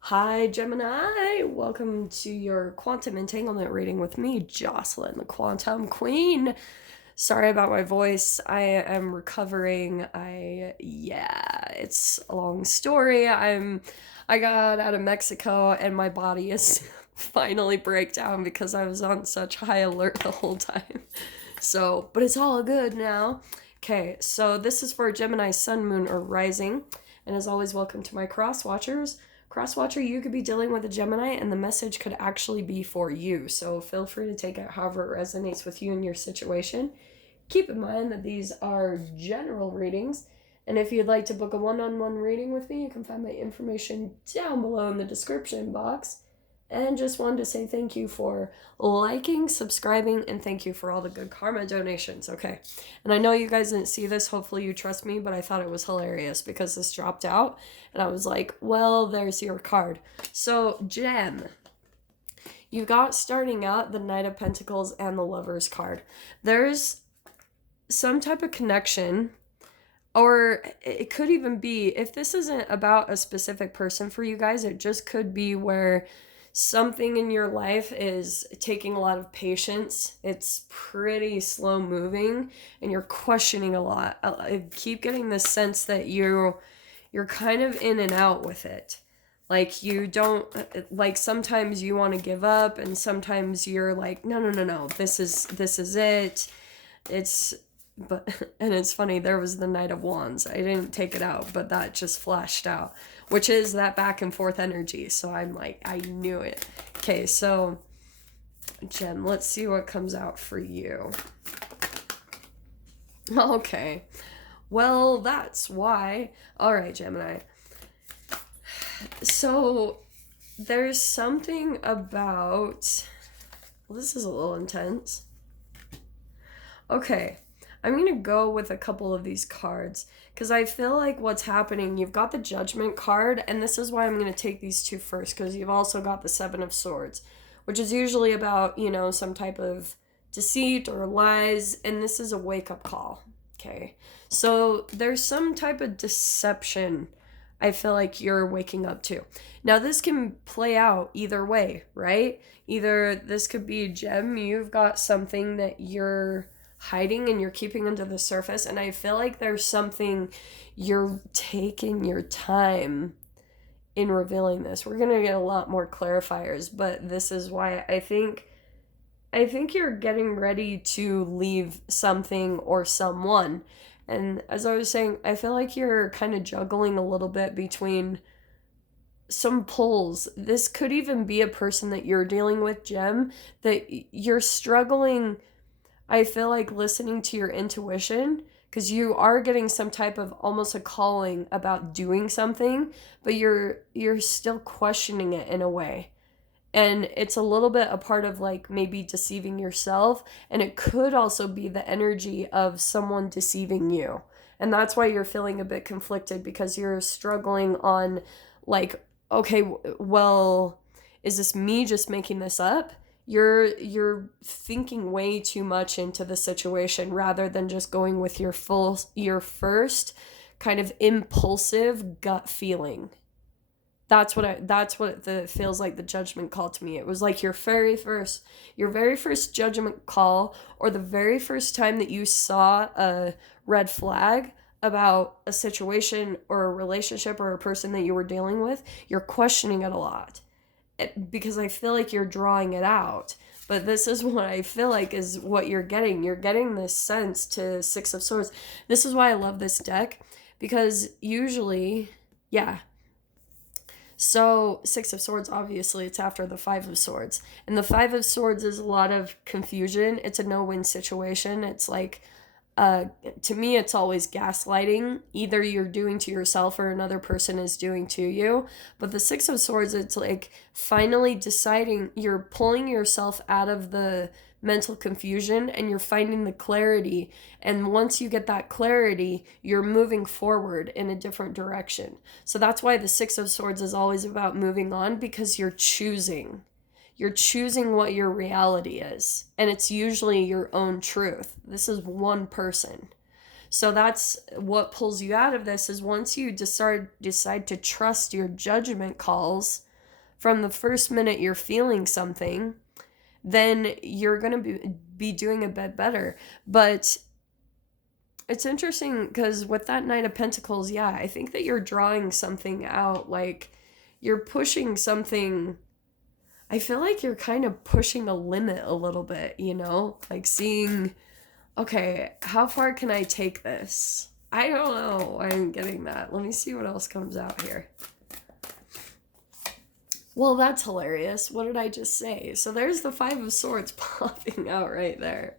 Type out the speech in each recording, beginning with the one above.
Hi, Gemini. Welcome to your quantum entanglement reading with me, Jocelyn, the Quantum Queen. Sorry about my voice. I am recovering. It's a long story. I got out of Mexico and my body is finally breakdown because I was on such high alert the whole time. But it's all good now. Okay, so this is for Gemini sun, moon, or rising. And as always, welcome to my cross watchers. Crosswatcher, you could be dealing with a Gemini and the message could actually be for you. So feel free to take it however it resonates with you and your situation. Keep in mind that these are general readings. And if you'd like to book a one-on-one reading with me, you can find my information down below in the description box. And just wanted to say thank you for liking, subscribing, and thank you for all the good karma donations. Okay. And I know you guys didn't see this. Hopefully you trust me, but I thought it was hilarious because this dropped out. And I was like, well, there's your card. So, Gem, you've got starting out the Knight of Pentacles and the Lover's card. There's some type of connection, or it could even be, if this isn't about a specific person for you guys, it just could be where something in your life is taking a lot of patience. It's pretty slow moving and you're questioning a lot. I keep getting this sense that you're kind of in and out with it. Like you don't, like sometimes you want to give up and sometimes you're like, no, this is it. And it's funny, there was the Knight of Wands. I didn't take it out, but that just flashed out, which is that back and forth energy. So I'm like, I knew it. Okay, so Jen, let's see what comes out for you. Okay, well, that's why. All right, Gemini. So there's something about, well, this is a little intense. Okay, I'm going to go with a couple of these cards because I feel like what's happening, you've got the Judgment card, and this is why I'm going to take these two first because you've also got the Seven of Swords, which is usually about, some type of deceit or lies, and this is a wake-up call. Okay, so there's some type of deception I feel like you're waking up to. Now, this can play out either way, right? Either this could be, Gem, you've got something that you're hiding and you're keeping under the surface, and I feel like there's something you're taking your time in revealing this. We're going to get a lot more clarifiers, but this is why I think you're getting ready to leave something or someone. And as I was saying, I feel like you're kind of juggling a little bit between some pulls. This could even be a person that you're dealing with, Gem, that you're struggling. I feel like listening to your intuition, because you are getting some type of almost a calling about doing something, but you're still questioning it in a way. And it's a little bit a part of like maybe deceiving yourself, and it could also be the energy of someone deceiving you. And that's why you're feeling a bit conflicted because you're struggling on like, okay, well, is this me just making this up? You're thinking way too much into the situation rather than just going with your first kind of impulsive gut feeling. That's what the feels like the judgment call to me. It was like your very first judgment call, or the very first time that you saw a red flag about a situation or a relationship or a person that you were dealing with. You're questioning it a lot because I feel like you're drawing it out. But this is what I feel like is what you're getting. You're getting this sense to Six of Swords. This is why I love this deck, because usually, yeah. So, Six of Swords, obviously, it's after the Five of Swords. And the Five of Swords is a lot of confusion. It's a no-win situation. It's like, to me, it's always gaslighting. Either you're doing to yourself or another person is doing to you. But the Six of Swords, it's like finally deciding, you're pulling yourself out of the mental confusion and you're finding the clarity. And once you get that clarity, you're moving forward in a different direction. So that's why the Six of Swords is always about moving on, because you're choosing. You're choosing what your reality is, and it's usually your own truth. This is one person. So that's what pulls you out of this, is once you decide to trust your judgment calls, from the first minute you're feeling something, then you're going to be doing a bit better. But it's interesting because with that Knight of Pentacles, yeah, I think that you're drawing something out. Like, you're pushing something. I feel like you're kind of pushing a limit a little bit, you know? Like seeing, okay, how far can I take this? I don't know. I'm getting that. Let me see what else comes out here. Well, that's hilarious. What did I just say? So there's the Five of Swords popping out right there.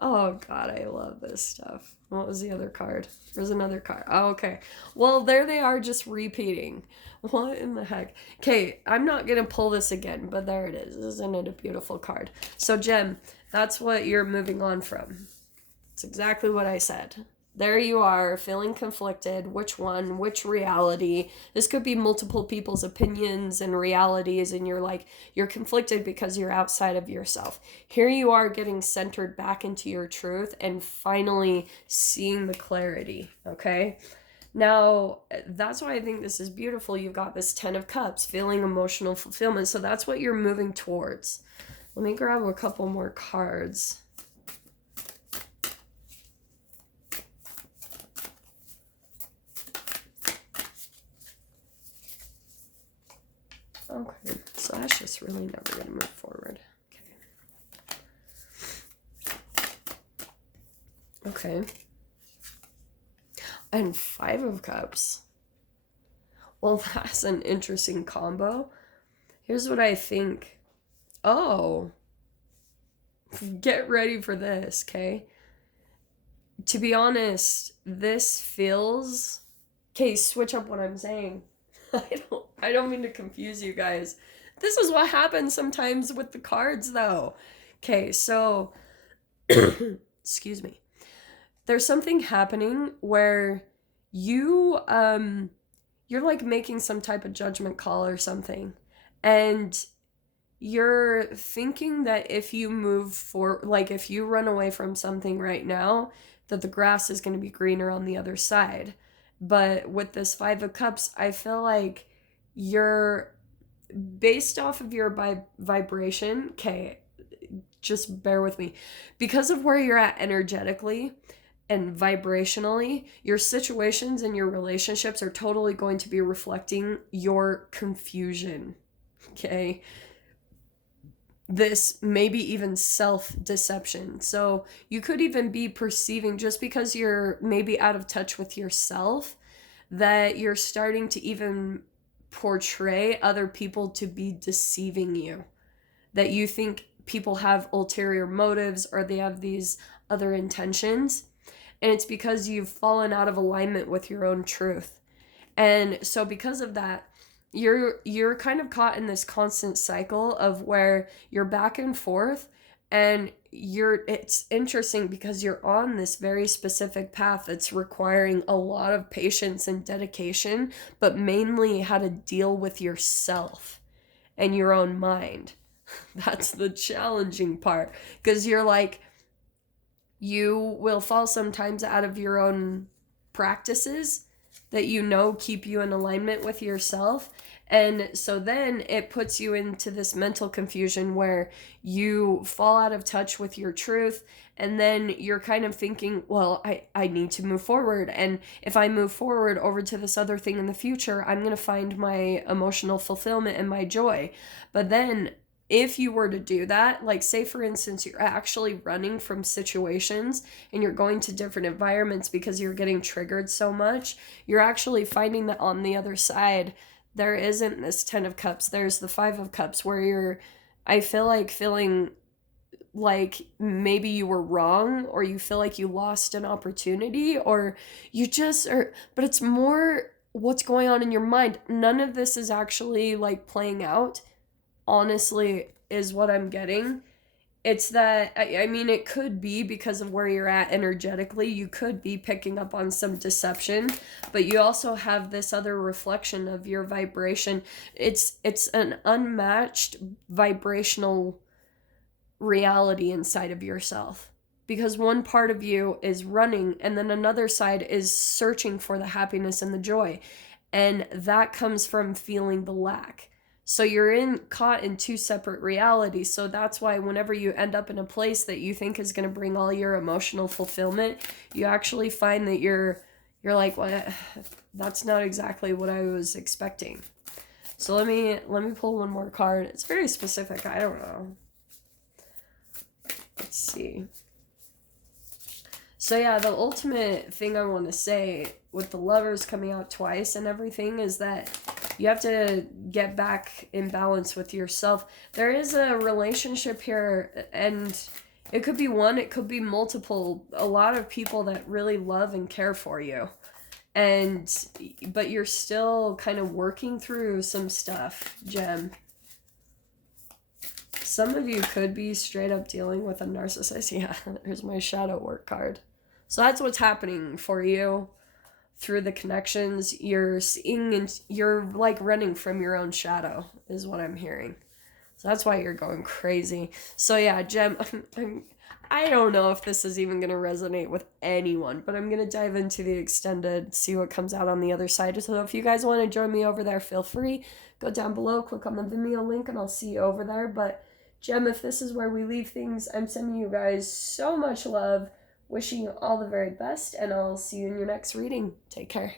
Oh, God, I love this stuff. What was the other card? There's another card. Oh, okay. Well, there they are just repeating. What in the heck? Okay, I'm not going to pull this again, but there it is. Isn't it a beautiful card? So, Gem, that's what you're moving on from. It's exactly what I said. There you are, feeling conflicted. Which one? Which reality? This could be multiple people's opinions and realities, and you're conflicted because you're outside of yourself. Here you are getting centered back into your truth and finally seeing the clarity, okay? Now, that's why I think this is beautiful. You've got this 10 of Cups, feeling emotional fulfillment. So that's what you're moving towards. Let me grab a couple more cards. Okay, so that's just really never going to move forward. Okay. And 5 of Cups. Well, that's an interesting combo. Here's what I think. Oh. Get ready for this, okay? To be honest, this feels... Okay, switch up what I'm saying. I don't mean to confuse you guys. This is what happens sometimes with the cards, though. Okay, so... excuse me. There's something happening where you're like making some type of judgment call or something. And you're thinking that if you move like if you run away from something right now, that the grass is going to be greener on the other side. But with this 5 of Cups, I feel like you're based off of your vibration. Okay, just bear with me. Because of where you're at energetically and vibrationally, your situations and your relationships are totally going to be reflecting your confusion. Okay? This maybe even self-deception. So you could even be perceiving, just because you're maybe out of touch with yourself, that you're starting to even portray other people to be deceiving you. That you think people have ulterior motives or they have these other intentions. And it's because you've fallen out of alignment with your own truth. And so because of that, you're kind of caught in this constant cycle of where you're back and forth, and it's interesting because you're on this very specific path that's requiring a lot of patience and dedication, but mainly how to deal with yourself and your own mind. That's the challenging part, because you're like, you will fall sometimes out of your own practices that keep you in alignment with yourself. And so then it puts you into this mental confusion where you fall out of touch with your truth. And then you're kind of thinking, well, I need to move forward. And if I move forward over to this other thing in the future, I'm going to find my emotional fulfillment and my joy. But then if you were to do that, like say for instance, you're actually running from situations and you're going to different environments because you're getting triggered so much, you're actually finding that on the other side, there isn't this 10 of Cups. There's the 5 of Cups where I feel like feeling like maybe you were wrong, or you feel like you lost an opportunity, or you just are, but it's more what's going on in your mind. None of this is actually like playing out, honestly, is what I'm getting. It's that, I mean, it could be because of where you're at energetically. You could be picking up on some deception, but you also have this other reflection of your vibration. It's an unmatched vibrational reality inside of yourself, because one part of you is running and then another side is searching for the happiness and the joy. And that comes from feeling the lack. So you're caught in two separate realities. So that's why whenever you end up in a place that you think is going to bring all your emotional fulfillment, you actually find that you're like, what? That's not exactly what I was expecting. So let me pull one more card. It's very specific. I don't know. Let's see. So yeah, the ultimate thing I want to say with the Lovers coming out twice and everything is that you have to get back in balance with yourself. There is a relationship here, and it could be one, it could be multiple, a lot of people that really love and care for you. But you're still kind of working through some stuff, Gem. Some of you could be straight up dealing with a narcissist. Yeah, there's my shadow work card. So that's what's happening for you through the connections. You're seeing and you're like running from your own shadow is what I'm hearing. So that's why you're going crazy. So yeah, Gem, I don't know if this is even going to resonate with anyone, but I'm going to dive into the extended, see what comes out on the other side. So if you guys want to join me over there, feel free. Go down below, click on the Vimeo link, and I'll see you over there. But Gem, if this is where we leave things, I'm sending you guys so much love. Wishing you all the very best, and I'll see you in your next reading. Take care.